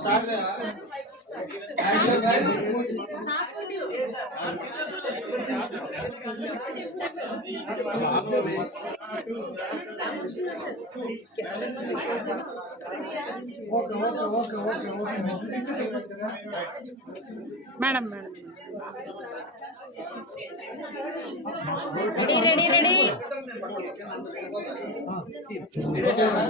Start the action time. Madam. Ready. Okay, sir.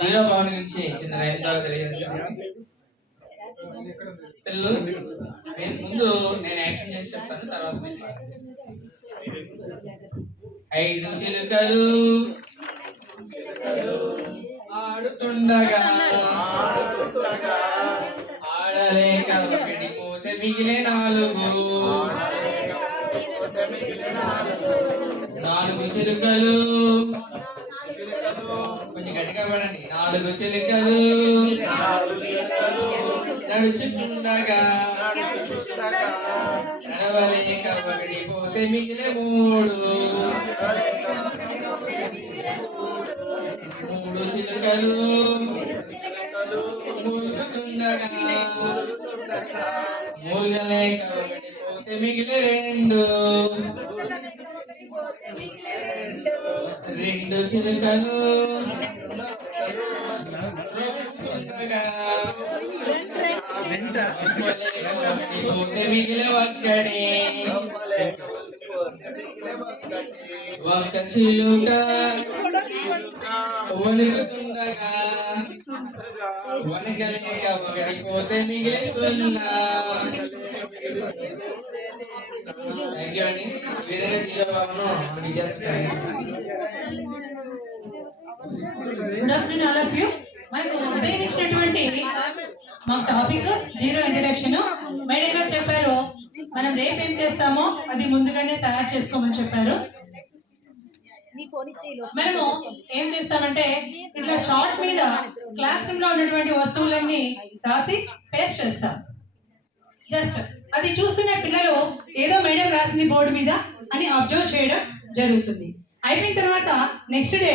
Zero Bhavan నుంచి చిన్న రైతు ద్వారా తెలియజేస్తాను. పిల్లలు నేను యాక్షన్ చేసి చెప్తాను, తర్వాత ఐదు చిలుకలు ఆడుతుండగా ఆడలేక ఒకటిపోతే మిగిలే నాలుగు చిలుకలు, కొంచెం గట్టిగా పడండి. నాలుగు చిలుకలు నడుచుచుండగా నడవలేక ఒకటిపోతే మిగిలే మూడు చిలుకలు మూలుగుతుండగా మూలలేక ఒకటిపోతే మిగిలే రెండు చిలుకలు మిగిలే ఒక్కడే ఒక్క చిలుక వణుకుతుండగా వణకలేక ఒకటిపోతే మిగిలే సున్నా. థ్యాంక్ యూ అండి. వీరేంద్ర జీరోబాబును good afternoon all of you. మనకు ఉదయం ఇచ్చినటువంటి మా టాపిక్ జీరో ఇంట్రడక్షన్. మేడం గారు చెప్పారు మనం రేపు ఏం చేస్తామో అది ముందుగానే తయారు చేసుకోమని చెప్పారు. మనము ఏం చేస్తామంటే ఇట్లా చార్ట్ మీద క్లాస్ రూమ్ లో ఉన్నటువంటి వస్తువులన్నీ రాసి పేస్ట్ చేస్తాం. జస్ట్ అది చూస్తున్న పిల్లలు ఏదో మేడం రాసింది బోర్డు మీద అని అబ్జర్వ్ చేయడం జరుగుతుంది. అయిపోయిన తర్వాత నెక్స్ట్ డే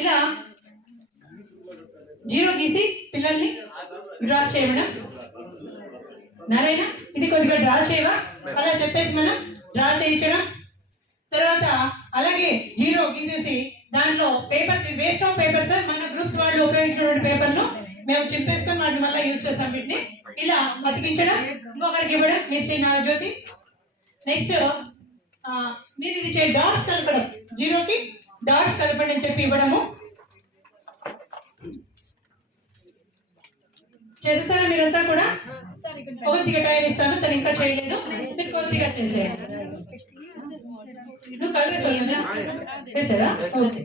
ఇలా జీరో గీసి పిల్లల్ని డ్రా చేయడం. నారాయణ ఇది కొద్దిగా డ్రా చేయవా, అలా చెప్పేసి మనం డ్రా చేయించడం. తర్వాత అలాగే జీరో గీసేసి దాంట్లో పేపర్స్, వేస్ట్ ఆఫ్ పేపర్స్ మన గ్రూప్స్ వాళ్ళు ఉపయోగించినటువంటి పేపర్ను మేము చింపేసుకొని వాటిని మళ్ళీ యూజ్ చేస్తాం. వీటిని ఇలా అతికించడం, ఇంకొకరికి ఇవ్వడం. మీరు చేయండి నాగజ్యోతి. నెక్స్ట్ మీరు ఇది చేయండి, డాట్స్ కలపడం. జీరోకి డాట్స్ కలపండి అని చెప్పి ఇవ్వడము. చేసేసారా మీరంతా కూడా? కొద్దిగా టైం ఇస్తాను, తను ఇంకా చేయలేదు, మీరు కొద్దిగా చేసేయండి. నువ్వు కలిపేసారా? చేసారా? ఓకే.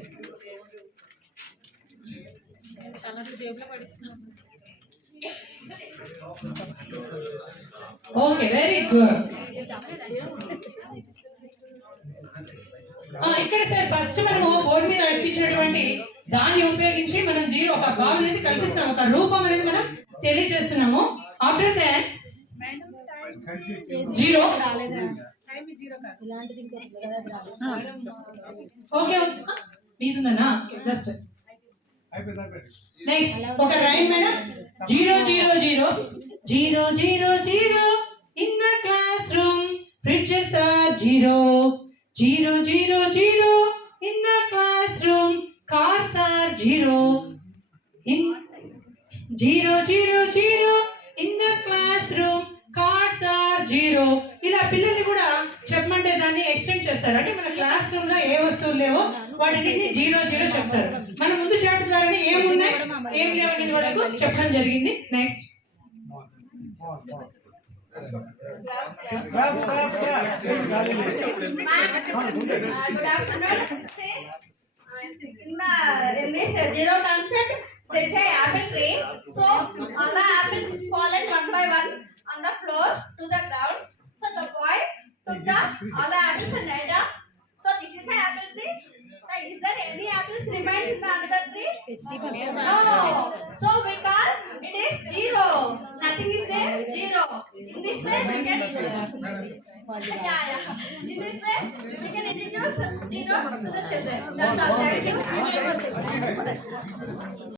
Okay, very good. ఇక్కడ సార్ ఫస్ట్ మనము బోర్డు మీద అతికించినటువంటి దాన్ని ఉపయోగించి మనం జీరో ఒక భావన అనేది కల్పిస్తున్నాము, ఒక రూపం అనేది మనం తెలియజేస్తున్నాము. After that zero. ఓకే మీదుందన్నా? జస్ట్ నెక్స్ట్ ఒక రైమ్ మేడం. Zero zero zero zero zero zero in the class room fridges are zero. Zero zero zero in the class room cars are zero. In zero zero zero in the class room cards are zero. ఇలా పిల్లల్ని కూడా చెప్పమంటే దాన్ని extend చేస్తారు. అంటే మన class room లో ఏ వస్తువులు లేవో వాటిని జీరో జీరో చెప్తారు. మన ముందు చాట్ ద్వారానే ఏమున్నాయి ఏం లేవనేది వాళ్ళకు చెప్పడం జరిగింది. Next in this zero concept there is a apple tree. So all the apples fallen one by one on the floor to the ground. So the boy took all the apples and laid down. So this is an apple tree. So is there any apples remains in the another tree? No. So we call it is zero. Nothing is there. Zero. In this way we can. Yeah. In this way we can introduce zero to the children. That's all. Thank you.